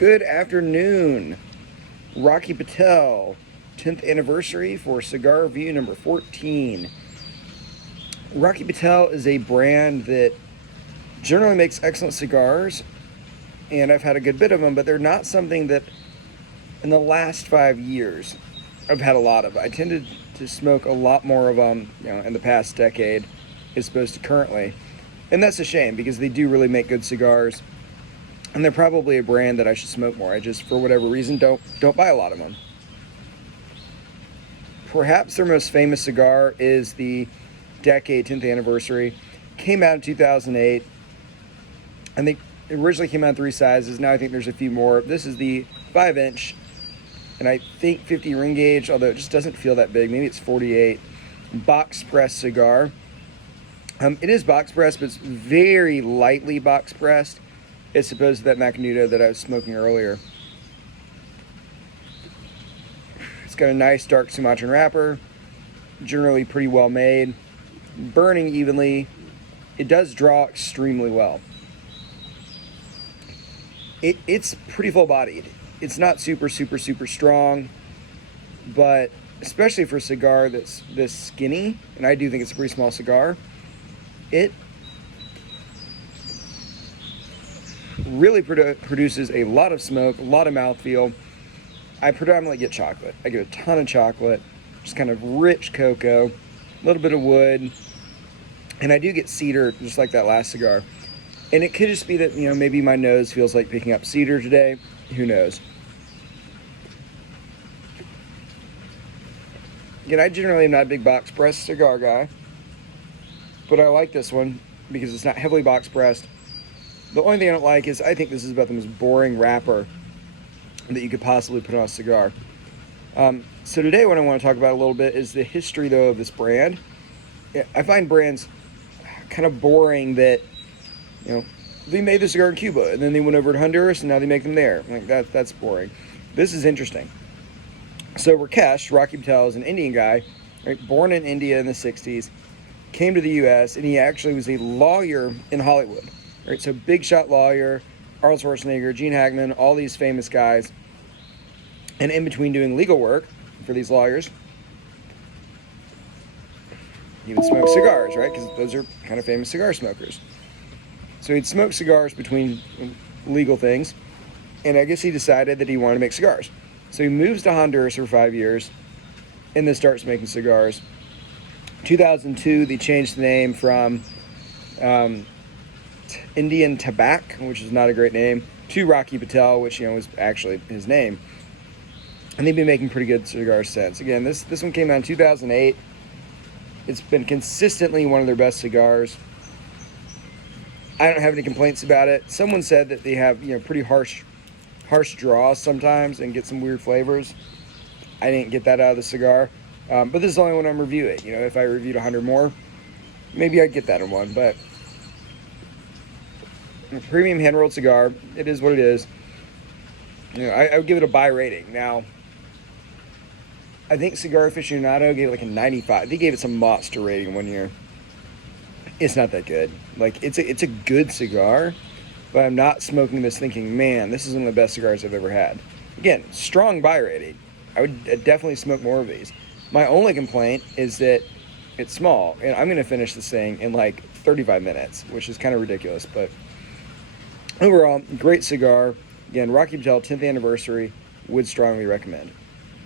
Good afternoon. Rocky Patel, 10th anniversary for cigar review number 14. Rocky Patel is a brand that generally makes excellent cigars, and I've had a good bit of them, but they're not something that in the last 5 years I've had a lot of. I tended to smoke a lot more of them, in the past decade as opposed to currently. And that's a shame because they do really make good cigars. And they're probably a brand that I should smoke more. I just, for whatever reason, don't buy a lot of them. Perhaps their most famous cigar is the Decade 10th Anniversary. Came out in 2008. And they originally came out in 3 sizes. Now I think there's a few more. This is the 5-inch. And I think 50 ring gauge, although it just doesn't feel that big. Maybe it's 48. Box press cigar. It is box pressed, but it's very lightly box pressed, as opposed to that Macanudo that I was smoking earlier. It's got a nice dark Sumatran wrapper, generally pretty well made, burning evenly. It does draw extremely well. It's pretty full bodied. It's not super strong, but especially for a cigar that's this skinny, and I do think it's a pretty small cigar, it really produces a lot of smoke, a lot of mouthfeel. I predominantly get chocolate. I get a ton of chocolate, just kind of rich cocoa, a little bit of wood, and I do get cedar, just like that last cigar. And it could just be that, maybe my nose feels like picking up cedar today. Who knows? Again, I generally am not a big box pressed cigar guy, but I like this one because it's not heavily box pressed. The only thing I don't like is I think this is about the most boring wrapper that you could possibly put on a cigar. So today what I want to talk about a little bit is the history, though, of this brand. I find brands kind of boring that, they made the cigar in Cuba and then they went over to Honduras and now they make them there. Like that's boring. This is interesting. So Rakesh, Rocky Patel, is an Indian guy, right, born in India in the 60s, came to the U.S., and he actually was a lawyer in Hollywood. Right, so big shot lawyer, Arnold Schwarzenegger, Gene Hackman, all these famous guys. And in between doing legal work for these lawyers, he would smoke cigars, right? Because those are kind of famous cigar smokers. So he'd smoke cigars between legal things, and I guess he decided that he wanted to make cigars. So he moves to Honduras for 5 years, and then starts making cigars. 2002, they changed the name from Indian Tobacco, which is not a great name, to Rocky Patel, which was actually his name. And they've been making pretty good cigars since. Again, this one came out in 2008. It's been consistently one of their best cigars. I don't have any complaints about it. Someone said that they have pretty harsh draws sometimes and get some weird flavors. I didn't get that out of the cigar. But this is the only one I'm reviewing. If I reviewed 100 more, maybe I'd get that in one. But a premium hand-rolled cigar, it is what it is. I would give it a buy rating. Now, I think Cigar Aficionado gave it like a 95. They gave it some monster rating one year. It's not that good. Like, it's a good cigar, but I'm not smoking this thinking, man, this is one of the best cigars I've ever had. Again, strong buy rating. I would definitely smoke more of these. My only complaint is that it's small, and I'm going to finish this thing in like 35 minutes, which is kind of ridiculous, but overall, great cigar. Again, Rocky Patel 10th anniversary, would strongly recommend.